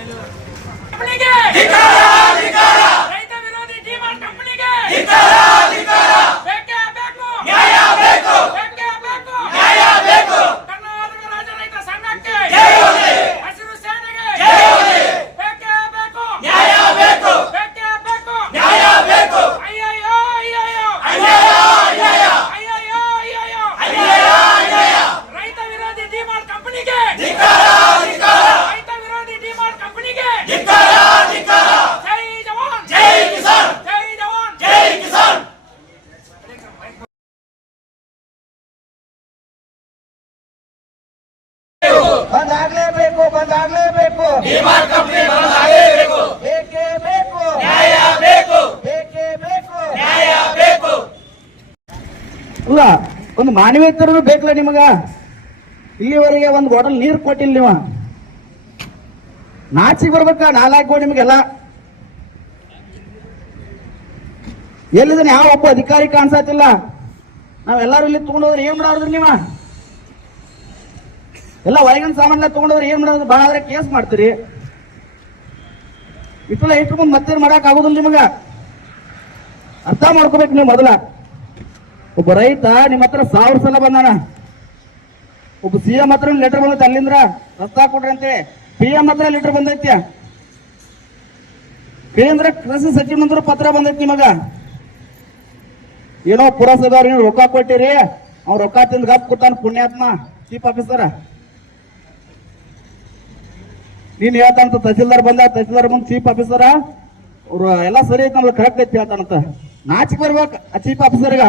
ರೈತ ವಿರೋಧಿ ಡಿಮಾಂಡ್ ಕಂಪನಿಗೆ ಕರ್ನಾಟಕ ರಾಜ್ಯ ರೈತ ಸಂಘಕ್ಕೆ ಹಸಿರು ಸೇನೆಗೆ ಬೇಕೇ ಬೇಕು ಅಯ್ಯಯ್ಯೋ ರೈತ ವಿರೋಧಿ ಡಿಮಾಂಡ್ ಕಂಪನಿಗೆ ಜೈ ಜವಾನ್ ಜೈ ಕಿಸಾನ್ ಬಂದಾಗಲೇಬೇಕು ಬೇಕೇ ಬೇಕು ಅಲ್ಲ ಒಂದು ಮಾನವೀಯತರು ಬೇಕಲ್ಲ ನಿಮಗ ಇಲ್ಲಿವರೆಗೆ ಒಂದು ಬಾಟಲ್ ನೀರು ಕೊಟ್ಟಿಲ್ಲ ನೀವ ನಾಚಿಗೆ ಬರ್ಬೇಕ ನಾಲ್ಕು ನಿಮಗೆಲ್ಲ ಎಲ್ಲಿದ್ದಾನೆ ಯಾವ ಒಬ್ಬ ಅಧಿಕಾರಿ ಕಾಣಿಸತ್ತಿಲ್ಲ ನಾವೆಲ್ಲರೂ ಇಲ್ಲಿ ತಗೊಂಡೋದ್ರೆ ಏನ್ ಮಾಡೋದ್ರಿ ನೀವ ಎಲ್ಲ ಹೊರಗಿನ ಸಾಮಾನ್ಯ ತಗೊಂಡೋದ್ರೆ ಏನ್ ಮಾಡೋದು ಬಹಳ ಆದ್ರೆ ಕೇಸ್ ಮಾಡ್ತೀರಿ ಇಷ್ಟೆಲ್ಲ ಇಟ್ಕೊಂಡ್ ಮತ್ತೇನ್ ಮಾಡಕ್ ಆಗೋದಿಲ್ಲ ನಿಮಗ ಅರ್ಥ ಮಾಡ್ಕೋಬೇಕು ನೀವು ಮೊದಲ ಒಬ್ಬ ರೈತ ನಿಮ್ಮ ಹತ್ರ 1000 ಸಲ ಬಂದಾನ ಒಬ್ಬ ಸಿಎಂ ಹತ್ರ ಲೆಟರ್ ಬಂದೈತೆ ಅಲ್ಲಿಂದ್ರ ರಸ್ತಾ ಕೊಡ್ರಿ ಅಂತೇಳಿ PM ಹತ್ರ ಲೆಟರ್ ಬಂದೈತಿ ಕೇಂದ್ರ ಕೃಷಿ ಸಚಿವನಂದ್ರ ಪತ್ರ ಬಂದೈತಿ ನಿಮಗ ಏನೋ ಪುರಸಭೆಯವ್ರು ನೀವು ರೊಕ್ಕ ಕೊಟ್ಟಿರಿ ಅವ್ರು ರೊಕ್ಕ ತಿಂದು ಗಪ್ ಕೊಡ್ತಾನ ಪುಣ್ಯಾತ್ಮ ಚೀಫ್ ಆಫೀಸರ್ ನೀನ್ ಹೇಳ್ತಾನಂತ ತಹಸೀಲ್ದಾರ್ ಬಂದ ಚೀಫ್ ಆಫೀಸರ್ ಅವ್ರು ಎಲ್ಲ ಸರಿ ಐತೆ ನಮ್ದು ಕರೆಕ್ಟ್ ಐತಿ ಹೇಳ್ತಾನಂತ ನಾಚಿಕ್ ಬರ್ಬೇಕ ಆ ಚೀಫ್ ಆಫೀಸರ್ಗ